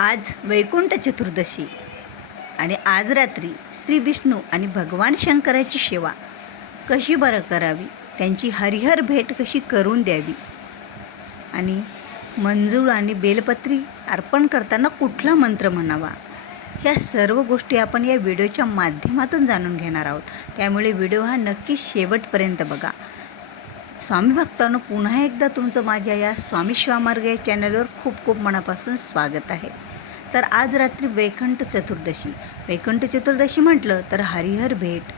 आज वैकुंठ चतुर्दशी. आणि आज रात्री श्री विष्णू आणि भगवान शंकराची सेवा. कशी बरं करावी? त्यांची हरिहर भेट कशी करून द्यावी? आणि मंजूळ आणि बेलपत्री अर्पण करताना कुठला मंत्र म्हणावा? ह्या सर्व गोष्टी आपण या व्हिडिओच्या माध्यमातून जाणून घेणार आहोत. त्यामुळे व्हिडिओ हा नक्की शेवटपर्यंत बघा. स्वामी भक्तांनो पुन्हा एकदा तुमचं माझ्या या स्वामी श्वामार्ग या चॅनलवर खूप खूप मनापासून स्वागत आहे. तर आज रात्री वैकुंठ चतुर्दशी. वैकुंठ चतुर्दशी म्हटलं तर हरिहर भेट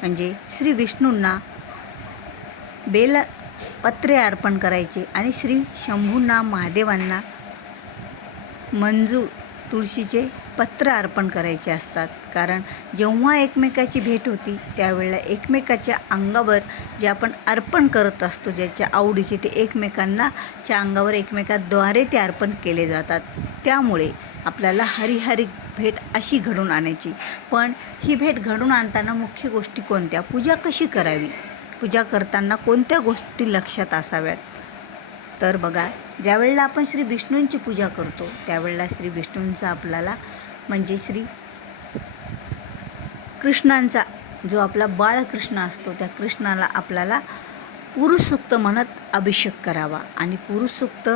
म्हणजे श्री विष्णूंना बेल पत्रे अर्पण करायचे आणि श्री शंभूंना महादेवांना मंजू तुळशीचे पत्र अर्पण करायचे असतात. कारण जेव्हा एकमेकाची भेट होती त्यावेळेला एकमेकाच्या अंगावर जे आपण अर्पण करत असतो ज्याच्या आवडीचे ते एकमेकांना च्या अंगावर एकमेकाद्वारे ते अर्पण केले जातात. त्यामुळे आपल्याला हरिहरी भेट अशी घडून आणायची. पण ही भेट घडून आणताना मुख्य गोष्टी कोणत्या? पूजा कशी करावी? पूजा करताना कोणत्या गोष्टी लक्षात असाव्यात? तर बघा ज्यावेळेला आपण श्री विष्णूंची पूजा करतो त्यावेळेला श्री विष्णूंचा आपल्याला म्हणजे श्री कृष्णांचा जो आपला बाळकृष्ण असतो त्या कृष्णाला आपल्याला पुरुषसूक्त म्हणत अभिषेक करावा आणि पुरुषसूक्त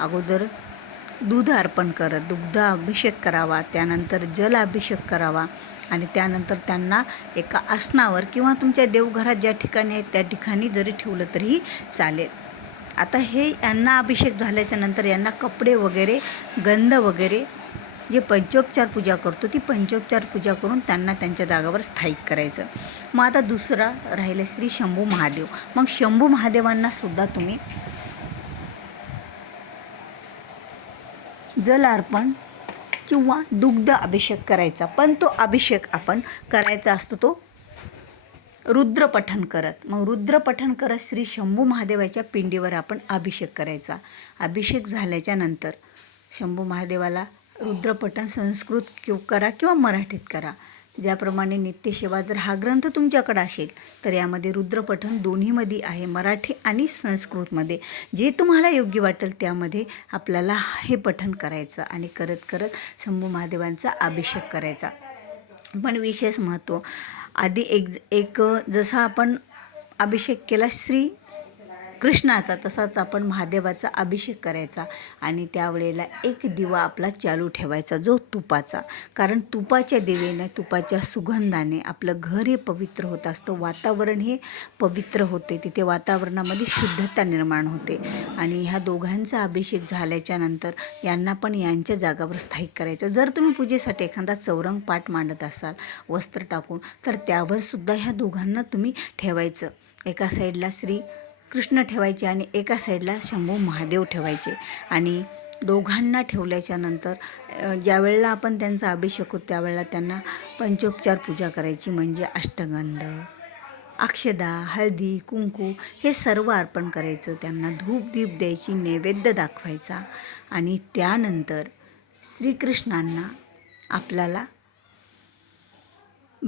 अगोदर दूध अर्पण करत दुग्ध अभिषेक करावा त्यानंतर जल अभिषेक करावा आणि त्यानंतर त्यांना एका आसनावर किंवा तुमच्या देवघरात ज्या ठिकाणी आहेत त्या ठिकाणी जरी ठेवलं तरीही चालेल. आता हे यांना अभिषेक झाल्याच्यानंतर यांना कपडे वगैरे गंध वगैरे जे पंचोपचार पूजा करतो ती पंचोपचार पूजा करून त्यांना त्यांच्या जागावर स्थायिक करायचं. मग आता दुसरा राहिलं श्री शंभू महादेव. मग शंभू महादेवांना सुद्धा तुम्ही जल अर्पण किंवा दुग्ध अभिषेक करायचा. पण तो अभिषेक आपण करायचा असतो तो रुद्रपठण करत. मग रुद्रपठण करत श्री शंभू महादेवाच्या पिंडीवर आपण अभिषेक करायचा. अभिषेक झाल्याच्यानंतर शंभू महादेवाला रुद्रपठण संस्कृत किंवा करा किंवा मराठीत करा. ज्याप्रमाणे नित्यसेवा जर हा ग्रंथ तुमच्याकडे असेल तर यामध्ये रुद्रपठण दोन्हीमध्ये आहे मराठी आणि संस्कृतमध्ये. जे तुम्हाला योग्य वाटेल त्यामध्ये आपल्याला हे पठण करायचं आणि करत करत शंभू महादेवांचा अभिषेक करायचा. पण विशेष महत्त्व आधी एक एक जसं आपण अभिषेक केला श्री कृष्णाचा तसाच आपण महादेवाचा अभिषेक करायचा आणि त्यावेळेला एक दिवा आपला चालू ठेवायचा जो तुपाचा. कारण तुपाच्या दिवेनं तुपाच्या सुगंधाने आपलं घर हे पवित्र होत असतं. वातावरण हे पवित्र होते. तिथे वातावरणामध्ये शुद्धता निर्माण होते. आणि ह्या दोघांचा अभिषेक झाल्याच्यानंतर यांना पण यांच्या जागावर स्थायिक करायचं. जर तुम्ही पूजेसाठी एखादा चौरंग पाठ मांडत असाल वस्त्र टाकून तर त्यावर सुद्धा ह्या दोघांना तुम्ही ठेवायचं. एका साईडला श्री कृष्ण ठेवायचे आणि एका साईडला शंभू महादेव ठेवायचे. आणि दोघांना ठेवल्याच्या नंतर ज्यावेळेला आपण त्यांचा अभिषेक होतो त्यावेळेला त्यांना पंचोपचार पूजा करायची म्हणजे अष्टगंध अक्षदा हळदी कुंकू हे सर्व अर्पण करायचं. त्यांना धूप दीप द्यायची नैवेद्य दाखवायचा. आणि त्यानंतर श्रीकृष्णांना आपल्याला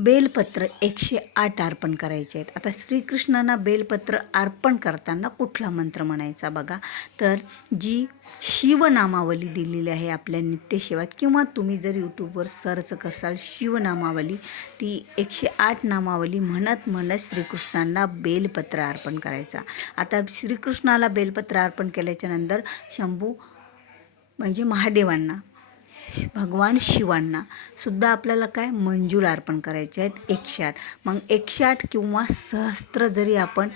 बेलपत्र एकशे आठ अर्पण करायचे आहेत. आता श्रीकृष्णांना बेलपत्र अर्पण करताना कुठला मंत्र म्हणायचा बघा. तर जी शिवनामावली दिलेली आहे आपल्या नित्यसेवात किंवा तुम्ही जर यूट्यूबवर सर्च करसाल शिवनामावली ती एकशे आठ नामावली म्हणत म्हणत श्रीकृष्णांना बेलपत्र अर्पण करायचा. आता श्रीकृष्णाला बेलपत्र अर्पण केल्याच्यानंतर शंभू म्हणजे महादेवांना भगवान शिवांना सुद्धा आपल्याला काय? मंजूळ अर्पण करायचे आहेत. एकशे आठ मग एकशे आठ किंवा सहस्त्र जरी आपण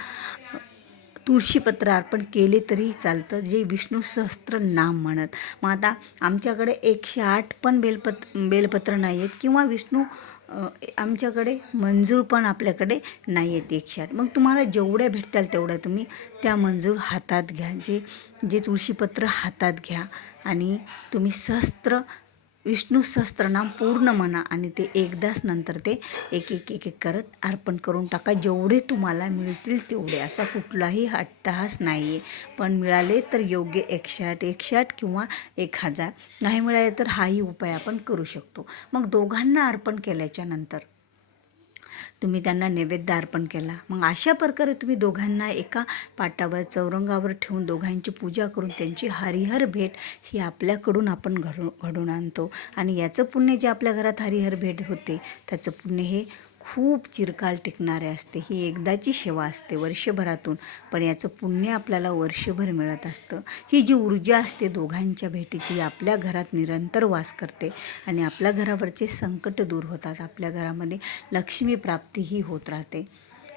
तुळशीपत्र अर्पण केले तरी चालतं. जे विष्णू सहस्त्र नाम म्हणत. मग आता आमच्याकडे एकशे आठ पण बेलपत बेलपत्र नाही आहेत किंवा विष्णू आमच्याकडे मंजूर पण आपल्याकडे नाही आहेत एकशे आठ मग तुम्हाला जेवढ्या भेटताल तेवढ्या तुम्ही त्या मंजूर हातात घ्या. जे जे तुळशीपत्र हातात घ्या आणि तुम्ही सहस्त्र विष्णू सहस्त्रनाम पूर्ण म्हणा आणि ते एकदाच नंतर ते एक एक एक एक करत अर्पण करून टाका. जेवढे तुम्हाला मिळतील तेवढे. असा कुठलाही अट्टहास नाही आहे पण मिळाले तर योग्य एकशे आठ एकशे आठ किंवा एक हजार. नाही मिळाले तर हाही उपाय आपण करू शकतो. मग दोघांना अर्पण केल्याच्यानंतर तुम्ही त्यांना नैवेद्य अर्पण केला. मग अशा प्रकारे तुम्ही दोघांना एका पाटावर चौरंगावर ठेवून दोघांची पूजा करून त्यांची हरिहर भेट ही आपल्याकडून आपण घडू घडून आणतो. आणि याचं पुण्य जे आपल्या घरात हरिहर भेट होते त्याचं पुण्य हे खूप चिरकाल टिकणारे असते. ही एकदाची सेवा असते वर्षभरातून. पण याचं पुण्य आपल्याला वर्षभर मिळत असतं. ही जी ऊर्जा असते दोघांच्या भेटीची आपल्या घरात निरंतर वास करते आणि आपल्या घरावरचे संकट दूर होतात. आपल्या घरामध्ये लक्ष्मी प्राप्ती ही होत राहते.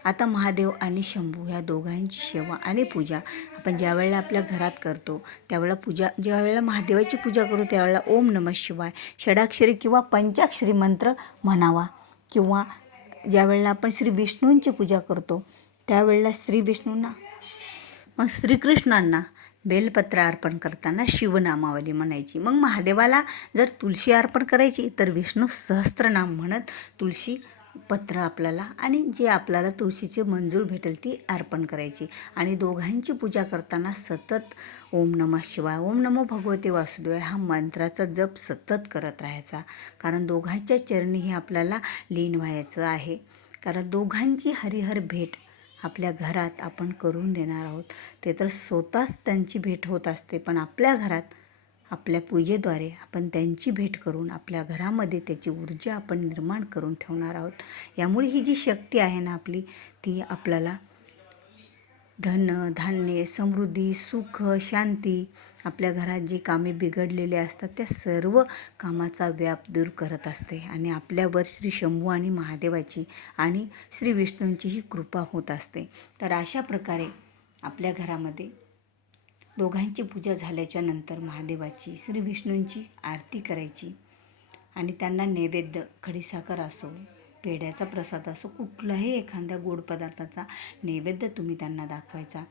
आता महादेव आणि शंभू ह्या दोघांची सेवा आणि पूजा आपण ज्यावेळेला आपल्या घरात करतो त्यावेळेला पूजा ज्यावेळेला महादेवाची पूजा करू त्यावेळेला ओम नमः शिवाय षडाक्षरी किंवा पंचाक्षरी मंत्र म्हणावा किंवा ज्या वेळेला आपण श्री विष्णूंची पूजा करतो त्यावेळेला श्री विष्णूंना मग श्रीकृष्णांना बेलपत्र अर्पण करताना शिवनामावली म्हणायची. मग महादेवाला जर तुळशी अर्पण करायची तर विष्णू सहस्त्रनाम म्हणत तुळशी पत्र आपल्याला आणि जे आपल्याला तुळशीचे मंजूर भेटेल ती अर्पण करायची. आणि दोघांची पूजा करताना सतत ओम नमः शिवाय ओम नमो भगवते वासुदेव हा मंत्राचा जप सतत करत राहायचा. कारण दोघांच्या चरणी हे आपल्याला लीन व्हायचं आहे. कारण दोघांची हरिहर भेट आपल्या घरात आपण करून देणार आहोत. ते तर स्वतःच त्यांची भेट होत असते पण आपल्या घरात आपल्या पूजेद्वारे आपण त्यांची भेट करून आपल्या घरामध्ये त्याची ऊर्जा आपण निर्माण करून ठेवणार आहोत. यामुळे ही जी शक्ती आहे ना आपली ती आपल्याला धन धान्य समृद्धी सुख शांती आपल्या घरात जी कामे बिघडलेली असतात त्या सर्व कामाचा व्याप दूर करत असते. आणि आपल्यावर श्री शंभू आणि महादेवाची आणि श्री विष्णूंची ही कृपा होत असते. तर अशा प्रकारे आपल्या घरामध्ये दोघांची पूजा झाल्याच्यानंतर महादेवाची श्री विष्णूंची आरती करायची आणि त्यांना नैवेद्य खडीसाखर असो. पेढ्याचा प्रसाद असो कुठलाही एखाद्या गोड पदार्थाचा नैवेद्य तुम्ही त्यांना दाखवायचा.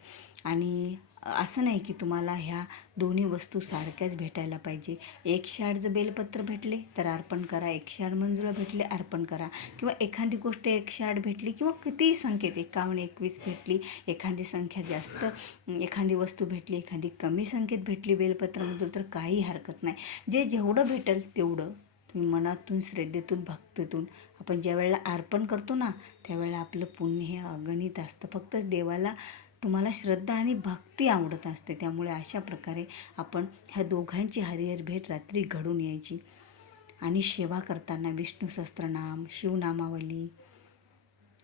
आणि असं नाही की तुम्हाला ह्या दोन्ही वस्तू सारख्याच भेटायला पाहिजे. एक शाड जर बेलपत्र भेटले तर अर्पण करा. एक शाड मंजुळा भेटले अर्पण करा. किंवा एखादी गोष्ट एक शाड भेटली किंवा कितीही संख्येत एकावन्न एकवीस भेटली एखादी संख्या जास्त एखादी वस्तू भेटली एखादी कमी संख्येत भेटली बेलपत्र मंजूर तर काही हरकत नाही. जे जेवढं भेटेल तेवढं तुम्ही मनातून श्रद्धेतून भक्तीतून आपण ज्या वेळेला अर्पण करतो ना त्यावेळेला आपलं पुण्य हे अगणित असतं. फक्त देवाला तुम्हाला श्रद्धा आणि भक्ती आवडत असते. त्यामुळे अशा प्रकारे आपण ह्या दोघांची हरिहर भेट रात्री घडून यायची. आणि सेवा करताना विष्णू सहस्त्रनाम शिवनामावली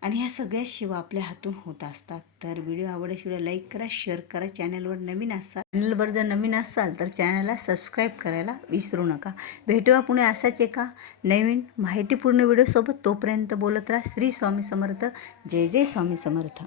आणि ह्या सगळ्या शिवा आपल्या हातून होत असतात. तर व्हिडिओ आवडल्यास व्हिडिओ लाईक करा शेअर करा. चॅनलवर नवीन असाल चॅनलवर जर नवीन असाल तर चॅनलला सबस्क्राईब करायला विसरू नका. भेटूया पुणे असाच एका नवीन माहितीपूर्ण व्हिडिओसोबत. तोपर्यंत बोलत राहा. श्री स्वामी समर्थ. जय जय स्वामी समर्थ.